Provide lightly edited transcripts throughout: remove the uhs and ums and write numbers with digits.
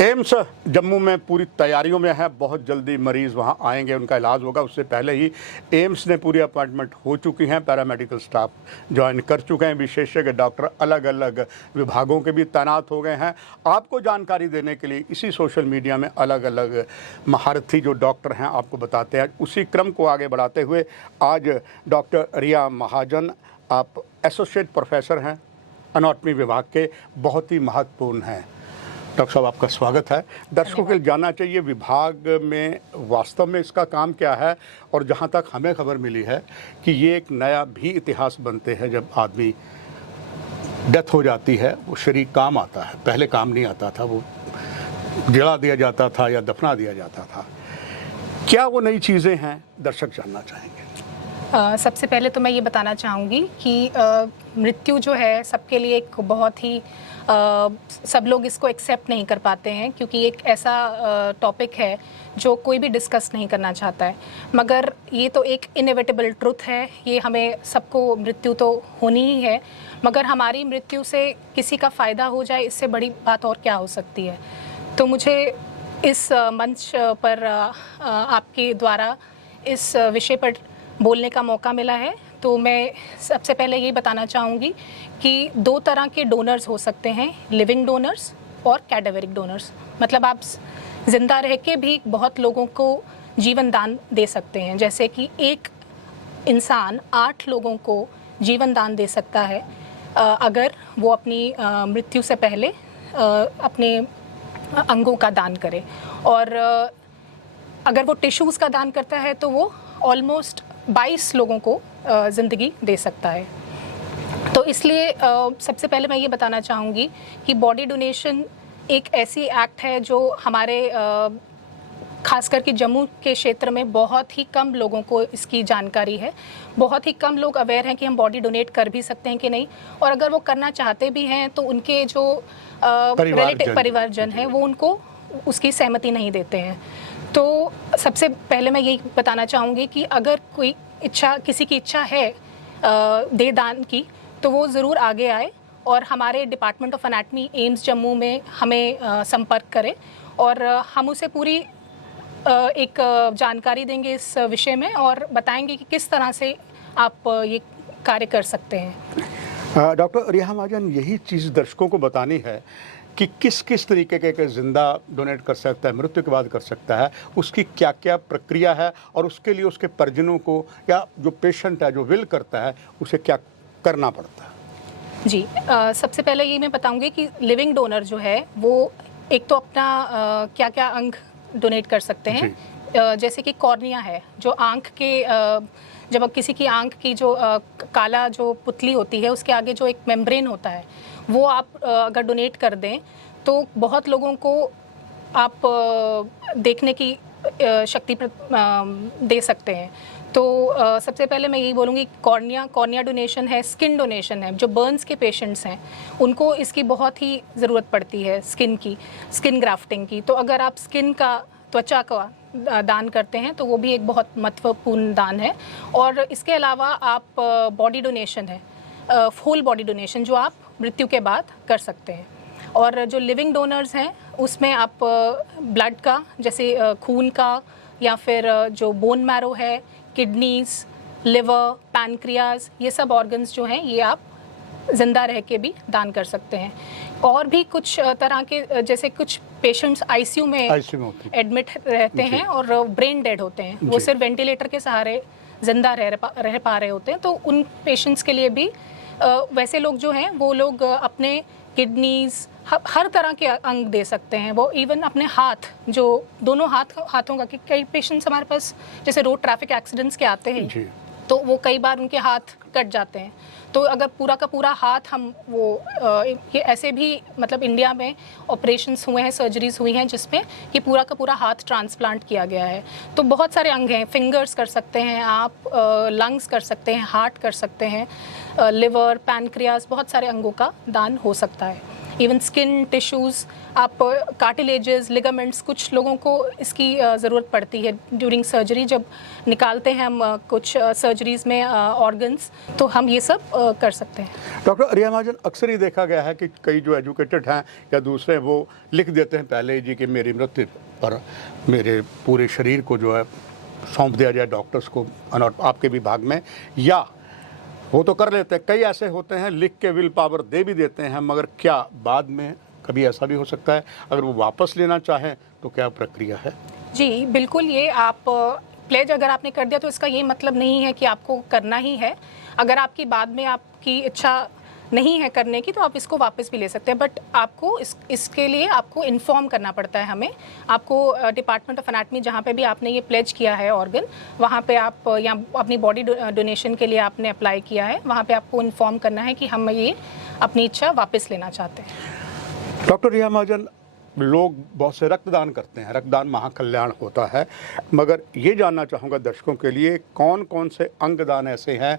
AIIMS Jammu में पूरी तैयारियों में है। बहुत जल्दी मरीज़ वहां आएंगे, उनका इलाज होगा। उससे पहले ही एम्स ने पूरी अपॉइंटमेंट हो चुकी हैं, पैरामेडिकल स्टाफ ज्वाइन कर चुके हैं, विशेषज्ञ डॉक्टर अलग अलग विभागों के भी तैनात हो गए हैं। आपको जानकारी देने के लिए इसी सोशल मीडिया में अलग अलग महारथी जो डॉक्टर हैं आपको बताते हैं। उसी क्रम को आगे बढ़ाते हुए आज डॉक्टर रिया महाजन, आप एसोसिएट प्रोफेसर हैं एनाटॉमी विभाग के, बहुत ही महत्वपूर्ण हैं। डॉक्टर साहब, आपका स्वागत है। दर्शकों के लिए जानना चाहिए विभाग में वास्तव में इसका काम क्या है, और जहां तक हमें खबर मिली है कि ये एक नया भी इतिहास बनते हैं। जब आदमी डेथ हो जाती है वो शरीर काम आता है, पहले काम नहीं आता था, वो जला दिया जाता था या दफना दिया जाता था। क्या वो नई चीज़ें हैं, दर्शक जानना चाहेंगे। सबसे पहले तो मैं ये बताना चाहूँगी कि मृत्यु जो है सबके लिए एक बहुत ही सब लोग इसको एक्सेप्ट नहीं कर पाते हैं, क्योंकि एक ऐसा टॉपिक है जो कोई भी डिस्कस नहीं करना चाहता है। मगर ये तो एक इनएविटेबल ट्रुथ है, ये हमें सबको मृत्यु तो होनी ही है। मगर हमारी मृत्यु से किसी का फ़ायदा हो जाए, इससे बड़ी बात और क्या हो सकती है। तो मुझे इस मंच पर आपके द्वारा इस विषय पर बोलने का मौका मिला है। तो मैं सबसे पहले यही बताना चाहूँगी कि दो तरह के डोनर्स हो सकते हैं, लिविंग डोनर्स और कैडावरिक डोनर्स। मतलब आप ज़िंदा रह के भी बहुत लोगों को जीवन दान दे सकते हैं। जैसे कि एक इंसान 8 लोगों को जीवन दान दे सकता है अगर वो अपनी मृत्यु से पहले अपने अंगों का दान करे। और अगर वो टिश्यूज़ का दान करता है तो वो ऑलमोस्ट 22 लोगों को ज़िंदगी दे सकता है। तो इसलिए सबसे पहले मैं ये बताना चाहूँगी कि बॉडी डोनेशन एक ऐसी एक्ट है जो हमारे खास करके जम्मू के क्षेत्र में बहुत ही कम लोगों को इसकी जानकारी है। बहुत ही कम लोग अवेयर हैं कि हम बॉडी डोनेट कर भी सकते हैं कि नहीं, और अगर वो करना चाहते भी हैं तो उनके जो परिवारजन हैं वो उनको उसकी सहमति नहीं देते हैं। तो सबसे पहले मैं यही बताना चाहूँगी कि अगर कोई किसी की इच्छा है दे दान की, तो वो ज़रूर आगे आए और हमारे department of anatomy AIIMS Jammu में हमें संपर्क करें, और हम उसे पूरी एक जानकारी देंगे इस विषय में और बताएंगे कि किस तरह से आप ये कार्य कर सकते हैं। डॉक्टर रिया महाजन, यही चीज़ दर्शकों को बतानी है कि किस किस तरीके के जिंदा डोनेट कर सकता है, मृत्यु के बाद कर सकता है, उसकी क्या क्या प्रक्रिया है, और उसके लिए उसके परिजनों को या जो पेशेंट है जो विल करता है उसे क्या करना पड़ता है। जी, सबसे पहले ये मैं बताऊंगी कि लिविंग डोनर जो है वो एक तो अपना क्या क्या अंग डोनेट कर सकते हैं। जैसे कि कॉर्निया है, जो आँख के जब किसी की आँख की जो काला जो पुतली होती है उसके आगे जो एक मेम्ब्रेन होता है, वो आप अगर डोनेट कर दें तो बहुत लोगों को आप देखने की शक्ति दे सकते हैं। तो सबसे पहले मैं यही बोलूँगी, कॉर्निया डोनेशन है, स्किन डोनेशन है। जो बर्न्स के पेशेंट्स हैं उनको इसकी बहुत ही ज़रूरत पड़ती है, स्किन ग्राफ्टिंग की। तो अगर आप त्वचा का दान करते हैं तो वो भी एक बहुत महत्वपूर्ण दान है। और इसके अलावा आप बॉडी डोनेशन है, फुल बॉडी डोनेशन जो आप मृत्यु के बाद कर सकते हैं। और जो लिविंग डोनर्स हैं उसमें आप ब्लड का, जैसे खून का, या फिर जो बोन मैरो है, किडनीज, लिवर, पैनक्रियाज, ये सब ऑर्गन्स जो हैं ये आप ज़िंदा रह के भी दान कर सकते हैं। और भी कुछ तरह के, जैसे कुछ पेशेंट्स आईसीयू में एडमिट रहते हैं और ब्रेन डेड होते हैं, वो सिर्फ वेंटिलेटर के सहारे ज़िंदा रह पा रहे होते हैं। तो उन पेशेंट्स के लिए भी वैसे लोग जो हैं वो लोग अपने किडनीज, हर तरह के अंग दे सकते हैं। वो इवन अपने हाथ, जो दोनों हाथों का, कि कई पेशेंट्स हमारे पास जैसे रोड ट्रैफिक एक्सीडेंट्स के आते हैं तो वो कई बार उनके हाथ कट जाते हैं। तो अगर पूरा का पूरा हाथ हम ये ऐसे भी, मतलब इंडिया में ऑपरेशंस हुए हैं, सर्जरीज हुई हैं जिसमें कि पूरा का पूरा हाथ ट्रांसप्लांट किया गया है। तो बहुत सारे अंग हैं, फिंगर्स कर सकते हैं आप, लंग्स कर सकते हैं, हार्ट कर सकते हैं, लिवर, पैनक्रियाज, बहुत सारे अंगों का दान हो सकता है। इवन स्किन टिश्यूज़, आप कार्टिलेजेस, लिगामेंट्स, कुछ लोगों को इसकी ज़रूरत पड़ती है ड्यूरिंग सर्जरी। जब निकालते हैं हम कुछ सर्जरीज़ में ऑर्गन्स, तो हम ये सब कर सकते हैं। डॉक्टर अरिया महाजन, अक्सर ही देखा गया है कि कई जो एजुकेटेड हैं या दूसरे, वो लिख देते हैं पहले ही जी कि मेरी मृत्यु पर मेरे पूरे शरीर को जो है सौंप दिया जाए डॉक्टर्स को आपके विभाग में, या वो तो कर लेते हैं, कई ऐसे होते हैं लिख के विल पावर दे भी देते हैं, मगर क्या बाद में कभी ऐसा भी हो सकता है अगर वो वापस लेना चाहें तो क्या प्रक्रिया है? जी बिल्कुल, ये आप प्लेज अगर आपने कर दिया तो इसका ये मतलब नहीं है कि आपको करना ही है। अगर आपकी बाद में आपकी इच्छा नहीं है करने की तो आप इसको वापस भी ले सकते हैं, बट आपको इसके लिए आपको इन्फॉर्म करना पड़ता है हमें। आपको डिपार्टमेंट ऑफ एनाटमी, जहाँ पे भी आपने ये प्लेज किया है ऑर्गन, वहाँ पे आप या अपनी बॉडी डोनेशन के लिए आपने अप्लाई किया है, वहाँ पे आपको इन्फॉर्म करना है कि हम ये अपनी इच्छा वापस लेना चाहते हैं। डॉक्टर रिया महाजन, लोग बहुत से रक्तदान करते हैं, रक्तदान महाकल्याण होता है, मगर ये जानना चाहूँगा दर्शकों के लिए कौन कौन से अंगदान ऐसे हैं,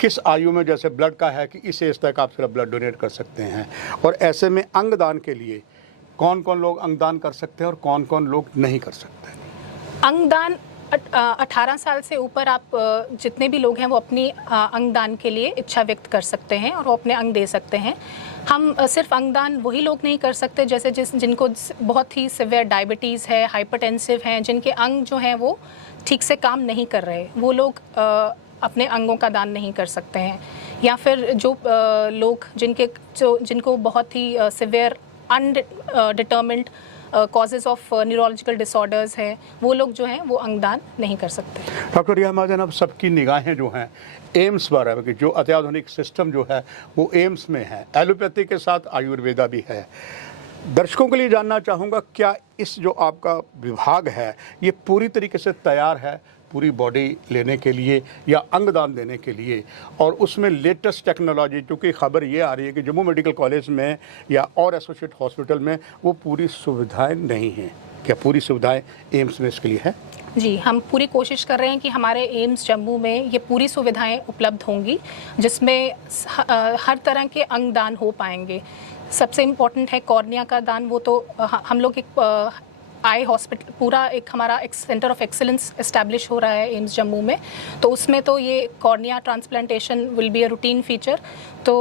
किस आयु में, जैसे ब्लड का है कि इस एज तक आप सिर्फ ब्लड डोनेट कर सकते हैं, और ऐसे में अंगदान के लिए कौन कौन लोग अंगदान कर सकते हैं और कौन कौन लोग नहीं कर सकते? अंगदान 18 साल से ऊपर आप जितने भी लोग हैं वो अपनी अंगदान के लिए इच्छा व्यक्त कर सकते हैं और वो अपने अंग दे सकते हैं। हम सिर्फ अंगदान वही लोग नहीं कर सकते जैसे जिनको बहुत ही सिवियर डायबिटीज़ है, हाइपरटेंसिव हैं, जिनके अंग जो हैं वो ठीक से काम नहीं कर रहे, वो लोग अपने अंगों का दान नहीं कर सकते हैं। या फिर जो लोग जिनको बहुत ही severe undetermined causes of neurological disorders है, वो लोग जो हैं वो अंगदान नहीं कर सकते। डॉक्टर रिया महाजन, अब सबकी निगाहें जो हैं एम्स पर है, कि जो अत्याधुनिक सिस्टम जो है वो एम्स में है, एलोपैथी के साथ आयुर्वेदा भी है। दर्शकों के लिए जानना चाहूँगा, क्या इस जो आपका विभाग है ये पूरी तरीके से तैयार है पूरी बॉडी लेने के लिए या अंगदान देने के लिए, और उसमें लेटेस्ट टेक्नोलॉजी, क्योंकि खबर ये आ रही है कि जम्मू मेडिकल कॉलेज में या और एसोसिएट हॉस्पिटल में वो पूरी सुविधाएं नहीं हैं, क्या पूरी सुविधाएं एम्स में इसके लिए है? जी, हम पूरी कोशिश कर रहे हैं कि हमारे एम्स जम्मू में ये पूरी सुविधाएं उपलब्ध होंगी, जिसमें हर तरह के अंगदान हो पाएंगे। सबसे इम्पोर्टेंट है कॉर्निया का दान, वो तो हम लोग एक आई हॉस्पिटल, पूरा एक हमारा एक सेंटर ऑफ एक्सीलेंस इस्टेब्लिश हो रहा है एम्स जम्मू में, तो उसमें तो ये cornea transplantation will be a routine feature. तो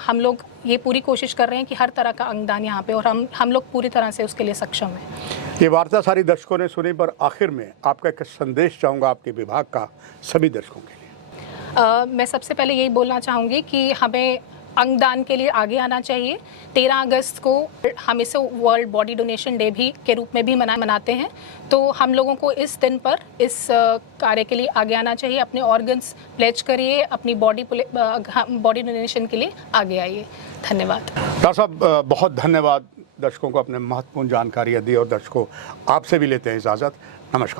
हम लोग ये पूरी कोशिश कर रहे हैं कि हर तरह का अंगदान यहाँ पे, और हम लोग पूरी तरह से उसके लिए सक्षम हैं। ये वार्ता सारी दर्शकों ने सुनी, पर आखिर में आपका एक संदेश चाहूँगा आपके विभाग का सभी दर्शकों के लिए। मैं सबसे पहले यही बोलना चाहूँगी कि हमें अंगदान के लिए आगे आना चाहिए। 13 अगस्त को हम इसे वर्ल्ड बॉडी डोनेशन डे भी के रूप में भी मनाते हैं, तो हम लोगों को इस दिन पर इस कार्य के लिए आगे आना चाहिए। अपने ऑर्गन्स प्लेज करिए, अपनी बॉडी डोनेशन के लिए आगे आइए। धन्यवाद डॉक्टर साहब, बहुत धन्यवाद दर्शकों को अपने महत्वपूर्ण जानकारियाँ दी, और दर्शकों आपसे भी लेते हैं इजाज़त। नमस्कार।